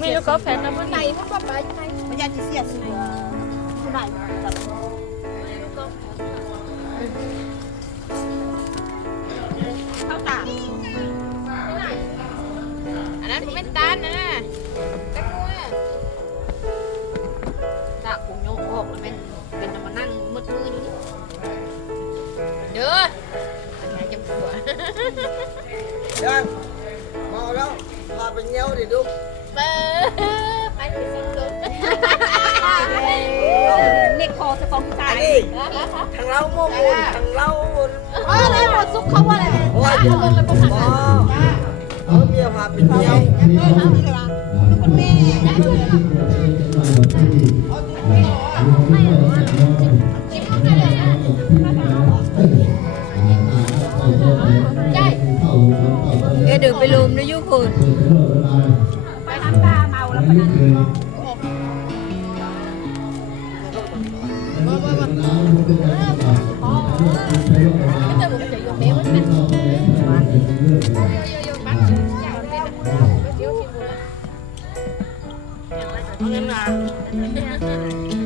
มีลูกกอล์ฟแฟนนะเพื่อน này nó có phải này bây giờ chị xịt xịt cái này mà tập เข้าตาอันนั้นเป็นตาลนะนะแตงโมอะตาคงโยกออกแล้วเป็นเป็นมานั่งมืดมืออยู่นี่เด้ออันนี้จะผัว Đang Mau đâu Hòa bình nhau thì đúng เบ้อไปไปสิงเกิน nick call sẽ không Anh sai đi Thằng lâu mua buồn Thằng lâu buồn ờ đây một xúc không qua này Ôi Bò Ở bia hòa bình nhau con mẹ Ê, đừng phải lùm nó vô phường phải tham ta màu là phải Cái tên một cái dùng béo hết mình Vô, vô, vô, bắt น้ำตาเมาแล้วคนนั้นเอาเงินมา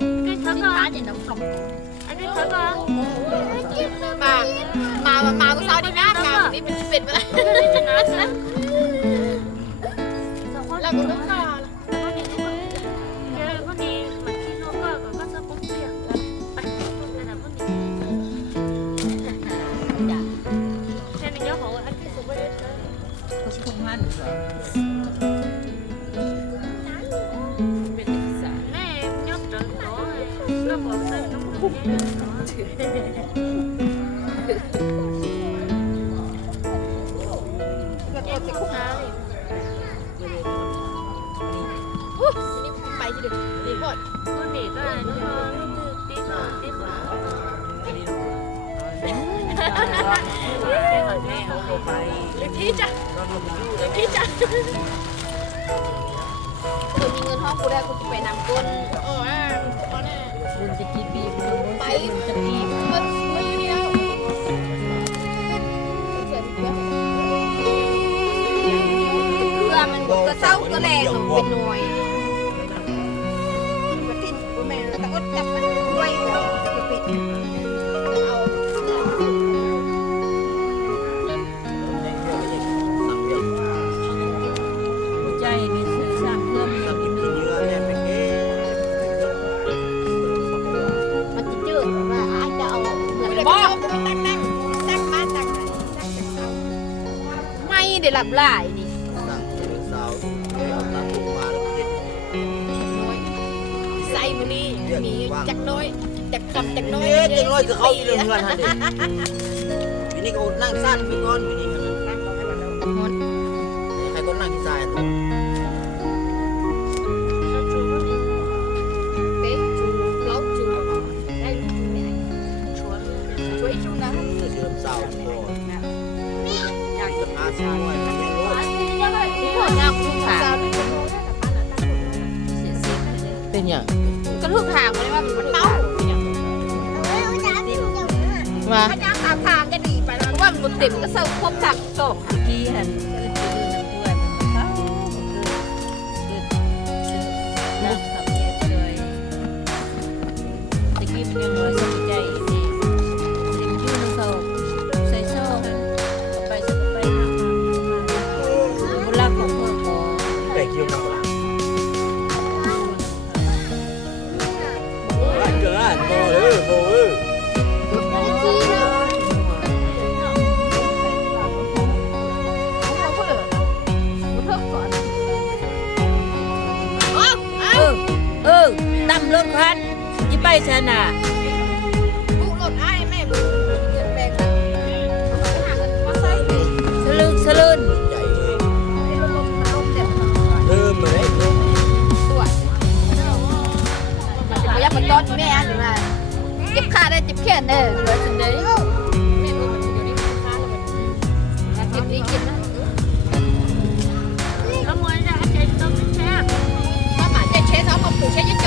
cái thớ con. Cái thớ Anh cái thớ con. Mà Mà mà sao đi nát Mà đi mình bịt vào lại Là của nước con Hãy subscribe cho kênh Ghiền Mì Gõ Để không bỏ lỡ những video hấp dẫn Được khí chả Được khí chả กูมีเงินห้องกูได้กูจะไปนำก้นโอ้ยเอาแน่คุณจะกินบีบไปจะปีมันมันอยู่เดียวเพื่อมันก็เศร้าก็แรงเป็นหน่วย บหลายนี่สั่งเป็นสาวเอาตังค์มาแล้วกินน้อยไซมันนี่มีจักน้อยจักกำจักน้อยเอ๊จักน้อยคือเขาอยู่เรื่องเงินฮะเด็กวินี่ก็นั่งสั้นไปก่อนนี่นั่งก่อนให้มันเร็ว ต็มก็เศร้าครบจากสองกี้หันคือจะ ตั้มรถงพันจิไปชนะลูกหล่นอ้ายแม่มึงเกิดแปลงนะไปหาเงินมาใส่เลยสลึงสลึนใหญ่เลยไอ้ลมลมลมเจ็บเริ่มเลยตัวมันจะไปยักมันต้นแม่อยู่นะเจ็บขาได้เจ็บแขนได้เหลือสิ่งใดแม่มึงมันอยู่นี่ขาเลยเจ็บดีเจ็บนะเอามวยจะเอาใจต้องเป็นแช่มาหมาใจเช็ดเอาความผูกเช็ดยัด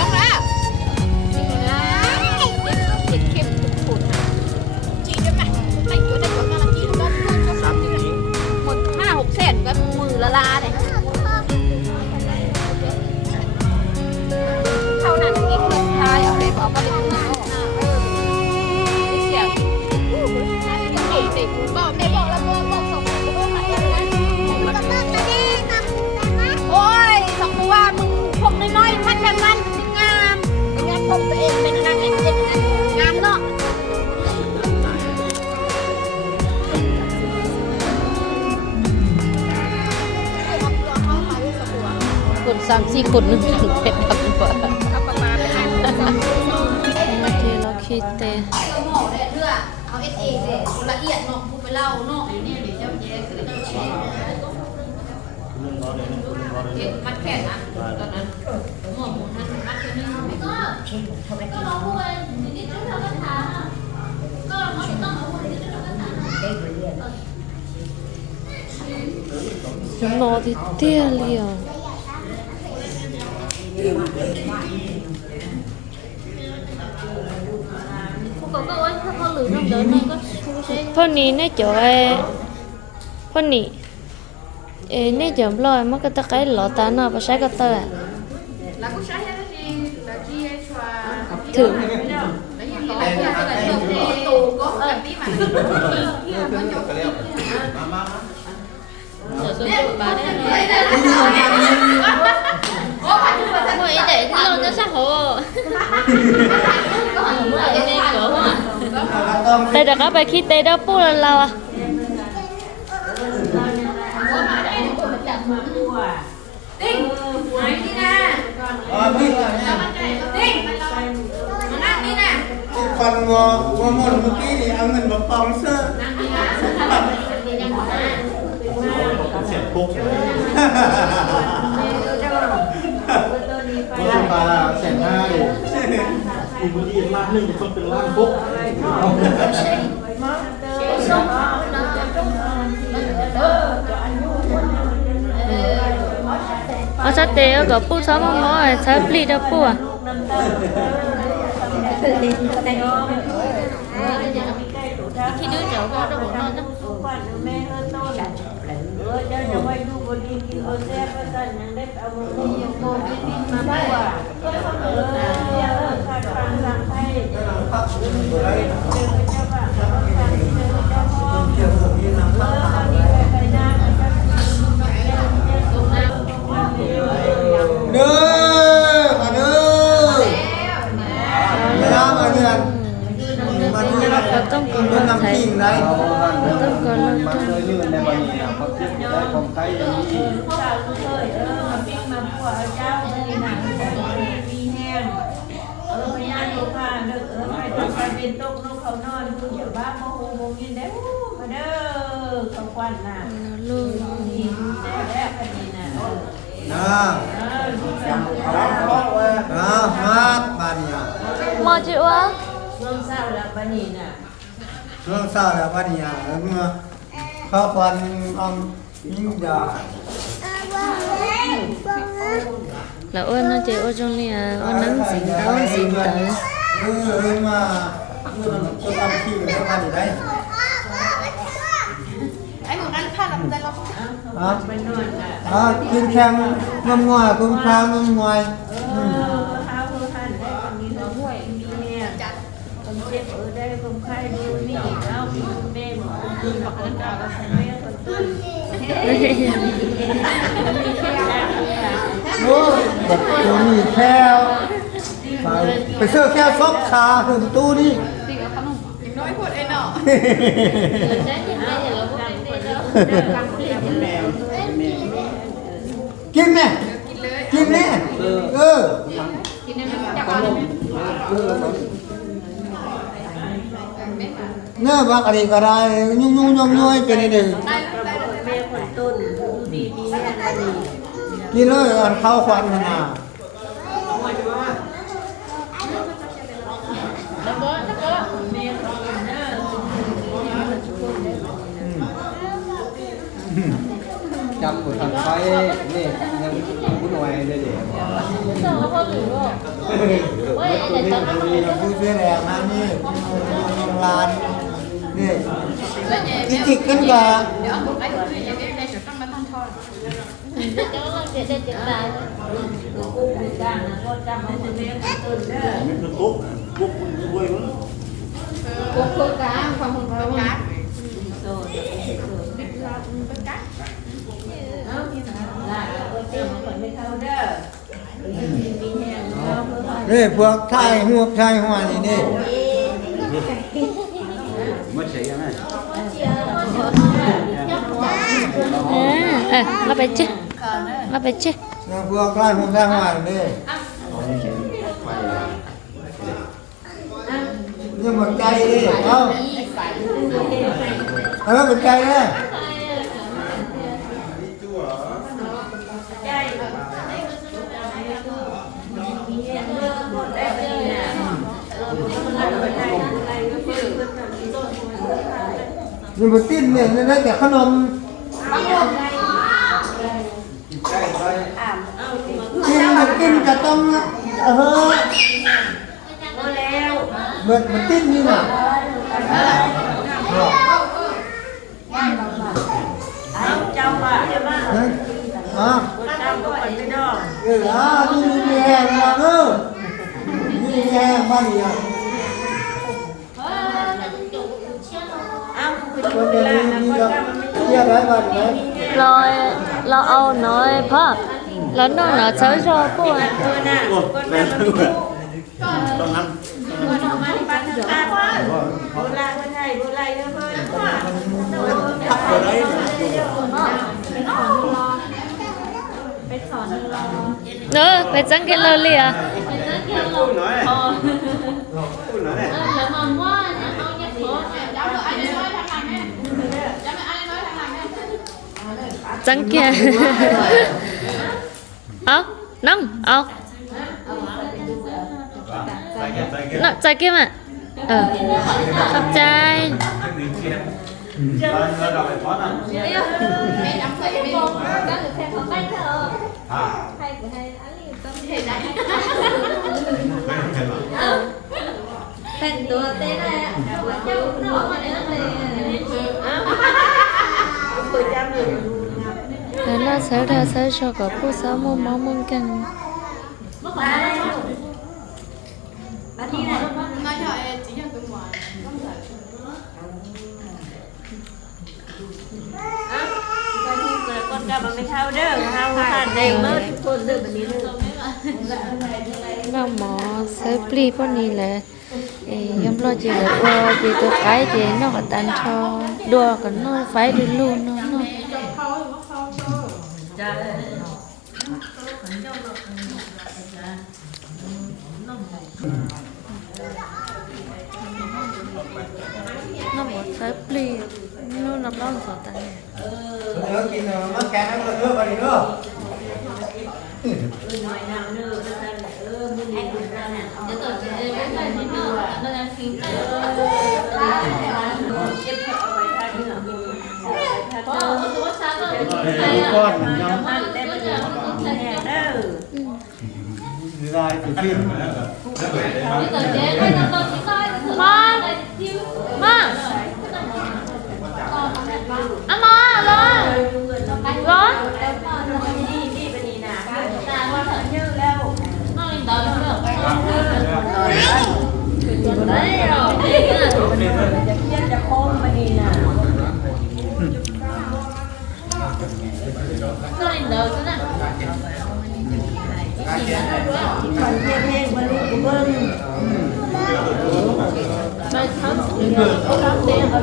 สามสี่คนนึงถึงเป็นแบบนี้ว่าเมาณไปให้โอเคเราคิดแต่เอาหมอเลยเพื่อเอาเอสเอเลยละเอียดเนาะพูดไปเล่าเนาะเนี่ยเดี๋ยวเจ้าแย่คือเจ้าเชฟเก็บมัดแขนนะตอนนั้นหมอหมูท่านมัดแค่นี้ก็ก็ร้องพูดเลยนี่ต้องทำกันถามก็ร้องต้องเอาพูดเลยต้องทำกันถามนอที่เตี้ยเลียว ก็ก็ว่าถ้าเขาหรือน้องเดินน้องก็ชูใช้พ่อนี้เนี่ยเจ๋อไอ้พ่อนี้เอ้เนี่ยเจ๋อลอยมันก็ตะไคร้หล่อตาหน้าไปใช้ก็เตอแล้วก็ใช้อะไรดีแล้วที่ไอ้ชัวถึงแล้วยังมีอะไรที่อะไรที่ประตูก็แบบนี้มันมันยกเดี๋ยวส่วนตัวบ้านเนี่ยโอ้ ปัจจุบันโอ้ยเด็กที่เราจะสั่งเขาแต่เดี๋ยวก็ไปคิดเตะได้ปูแล้วเราอะติ้งไหนนี่นะอ๋อพี่ติ้งมานั่งนี่นะคนงัวงัวหมดเมื่อกี้นี่เอาเงินมาปองเสื้อเสียบปุ๊บก็จะมาแสนห้าดิ อีกคนที่ล้าหนึ่งคนเป็นล้านปุ๊บเอาชัดเตะกับปูซ้อมมอใช้ปลีดปูอะที่ดื้อเจ้าก็ต้องนอนนะเด้อมา เด้อเวลามาเดือนมาเดือนเราต้องกเดือนดน้ำไทย ขิงได้ เราต้องกดเรา มา ต้อง เลยลื่นในวันนี้นะมาคิดได้ความใครอย่างนี้ นตกนกเขานอนคุณอย่าว่าโมโหโมงินได้มาเด้อเขาควันน่ะลูกนี่แซ่แล้วพอดีน่ะน้าเอาวน้ามาบานีน่ะมาจิวะเรื่องเศร้าแล้วบานีน่ะเรื่องเศร้าแล้วบานีน่ะแล้เมื่อข้าวปันอังยิ่งดาแล้วอ้วนน้องเจ้อ้วนจงเนี่ยอ้วนนั่งสิงเต้าสิงเต้า เออจะทำที่เป็นข้าวได้ไอ้หมูนั่นข้าเราแต่เราฮะอ่ากินแข็งงมงอยกุ้งคางงมงอยอืมโอ้ยบอกตัวนี้แค่ไปเสื้อแค่ซอกขาถึงตู้นี่น้ กินแม่กินแม่เออกินเนี่ยมันจะเอาเลยเนื้อบางอะไรก็ได้ยุ่งยุ่งยงย้อยเป็นนี่เด้แม่คนต้นดูดีมีแม่ก็ดีกินเลยอันข้าวควันนะ แล้วก็แล้วก็ แม่คนเด้อ จำบททางไฟนี่ยังผู้หน่วยเด็ดสองคนหรือว่าเว้ยเดี๋ยวจะมาผู้ช่วยแรงนะนี่ลานนี่จิจิกกันกะเดี๋ยวเอาหมดไปดี๋ยวเดี๋ยวเดี๋ยวจะต้องมาทำทอดเดี๋ยวเราเดี๋ยวเดี๋ยวจะตายกู้ไปจ้างนะก็จำเอาคนแม่คนต้นเด้อมันคือตุ๊กตุ๊กด้วยมั้งกุ๊กกุ๊กกาความหุ่นความกา โซ่โซ่เอ้าล่ะก็เจ้าค นไม่เข้าเด้อมีแห้งเนาะเพื่อพวกไทยหัวไทยหัวนี่นี่ไม่ใช่ไหมเออเออเราไปเจ๊เราไปเจ๊พวกไทยหัวไทยหัวนี่นี่หมดใจดิเอ้าเออหมดใจเลย มีแห้งเด้อหมดได้บัดนี้น่ะเออมันก็บ่ได้อะไรก็เพิ่นเพิ่นเพิ่น นี่มันติ้นเนี่ยนี่ได้แต่ขนมกินมันกินก็ต้องเออบ่แล้วเหมือนมันติ้นนี่น่ะอาเจ้าว่าเจ้าว่าเฮ้ยอะบ่เจ้าก็ไปไม่ดอกเอออะนี่นี่แหงมาเออนี่แหงมาเนี่ย คนเดียวลานี่นะนี่ก็เราจำมันไม่เที่ยวได้บ้างไหมเราเราเอาน้อยพ่อแล้วน้องเราเช้าชอบปวดเออน่ะก็จำมันไม่รู้ต้องนั้นมันออกมาปันทางว่าโบราณคนไทยโบราณเพิ่นว่าทับตัวได้เออไปจังกินเราเลยอะ เนี่ยจังเกียเอาน้องเอาใส่แก่ใส่แก่น้ องใจเกี่ยมอะเออขอบใจเราเราไปพอนะไม่ย้ำใส่ไม่ ลงก็หรือแค่ของใอลายสุดที่ นี่ต่อเจ๊ไม่ต้องต่อที่ใต้มาที่ มาอามาร้อนร้อน นี่นี่เป็นนี่นะแต่ว่าเธอเยอะแล้ว น้องต่อเรื่อง ไม่เอาจะเครียดจะโค้งมานี่นะ น้องต่อก็ได้ คนเพียงเพียงมาลูกเบิ้ง ไปทำเอาทำเต็มเอา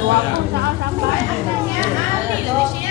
ตัวของเช้าทำไปอันนี้อะนี่เลยเชีย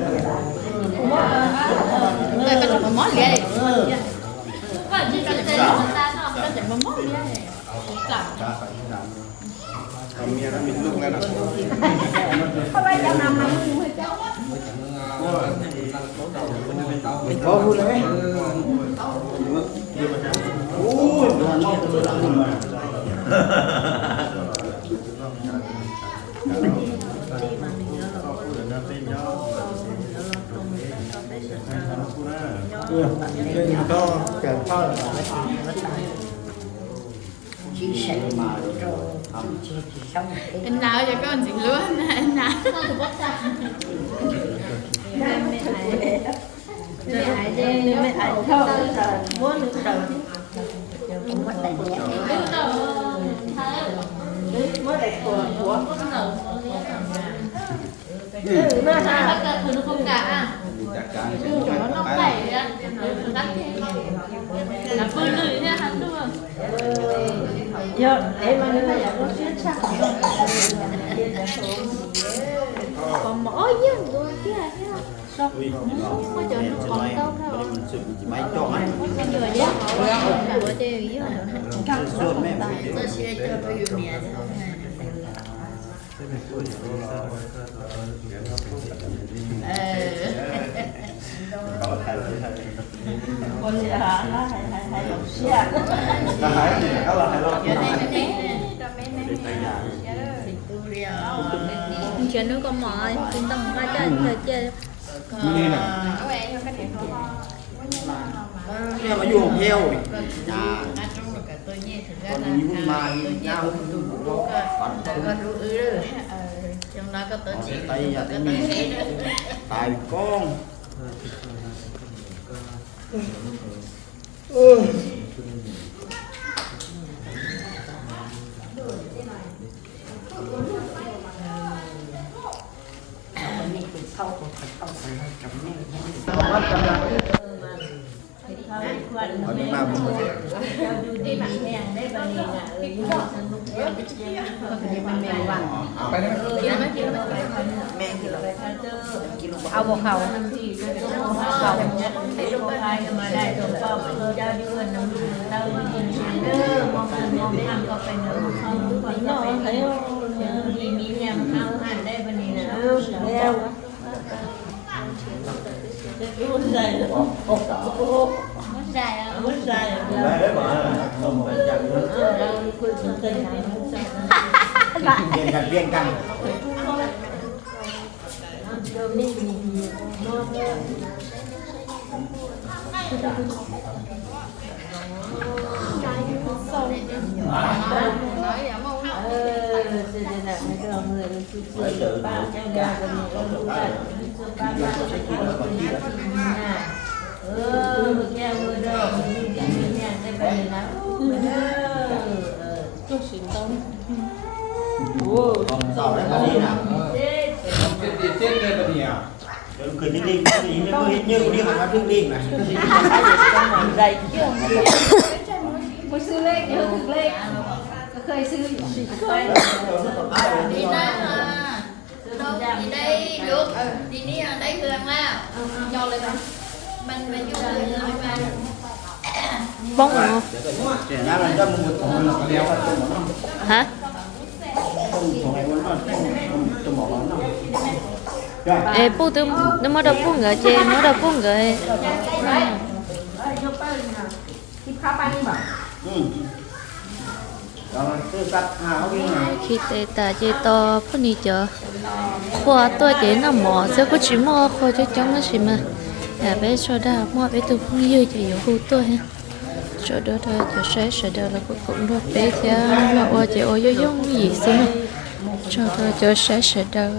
แม่ตีดีเด็กคนเด้อผู้กันจะเช่าเด้อ Foto kan. ไม่ต้องไปคนเชียร์มันจะไม่มา Mas pun deh. Ini pun pun ini ya. Ini pun pun ini ini tahu kan? เลยเป็นหมอเลี้ยก็ที่จะเจอหมอตาเนาะก็จะหมอเลี้ยกลับ Kami akan minum kan. โอ้พูดเลยไหมโอ้ยโดนรอบตัวหลังมา เออก็แก่ข้าวหลายปีแล้วตาย chia sẻ mà cho ông chia thì xong cái em nào cho con chỉnh luôn em nào không có sao ไม่หายใจไม่หายเท่าม้วนหรือเต่า cũng mất tài nhé ม้วนแต่ตัวหัวถ้ còn mỡ với đuôi chứ là dạ, thế không có chỗ nào còn đâu đâu mấy chỗ ấy giờ nhé bữa tôi sẽ cho tôi yêu mẹ Hãy subscribe cho kênh Ghiền Mì Gõ Để Dạ, chuyện nữa con mọi yên tâm ra cho ừ. chơi chơi Đi nè. Nè mà vô heo. Dạ. Còn như mà nhau cũng có phản Trong đó có tới chị. Tay à tay mình. Tại con. Ừ. Thank you. Ở bên nào cũng có ที่มันแห้งได้งทีอะเออยุ่งสนุกเยอะมันแมงวันไปได้ไหมกินไหมกินไหมแมงกินอะไรคะเอเอาบวกเอาเขาเนี่ยไอ้ายมาได้ตรงเป้าเออเจ้าที่เงินน้ำลูกเต้ายินเด้อมองมองไม่ทำก็เป็นน้ำเขาทุกคนก็เป็นดีมีแนมเอาหันได้บันนี้นะแล้ว รู้ใจโอ้โห mất dài à รู้ใจ Đấy đấy mà Không phải chẳng เราคุยถึงใจนะรู้ใจ Riêng กัน riêng กันเดิมนี่มีนอน nói giảm không เออจะจะแบบไม่ต้องเลยสุดสุดป้าเจ้าดาวคนนี้ก็รู้ว่าสุดป้าป้าจะกินคนนี้กินน่ะเออแก้มือดอกมันดีเนี่ยได้ไปเลยนะเออเออจุดสิงต้องโอ้ Sau đấy mà đi nào เจ๊ Đừng cười đi đi Đi mới mới như đi mà nó thương đi mà ใจเกี่ยวไปซื้อเลขเดี๋ยวถึงเลขก็เคยซื้ออยู่ไป đi đây mà đâu đi đây được đi đi ở đây thường là cho lên mình mình dùng người nói mà bông hả ê bố tôi nó mới đâu bố người chê, mới đâu bố người khi tê ta chê to phô ni chờ khoa tôi chế nó mỏ sẽ có chỉ mò khoa cho cháu nó chỉ mà. À bé cho đa mò bé tôi không như chỉ yếu hú tôi. Ha cho đó thôi cho sẽ sẽ đó là cũng cũng được bé theo là ô chê ô yếu yếu gì xí cho đó cho sẽ sẽ đâu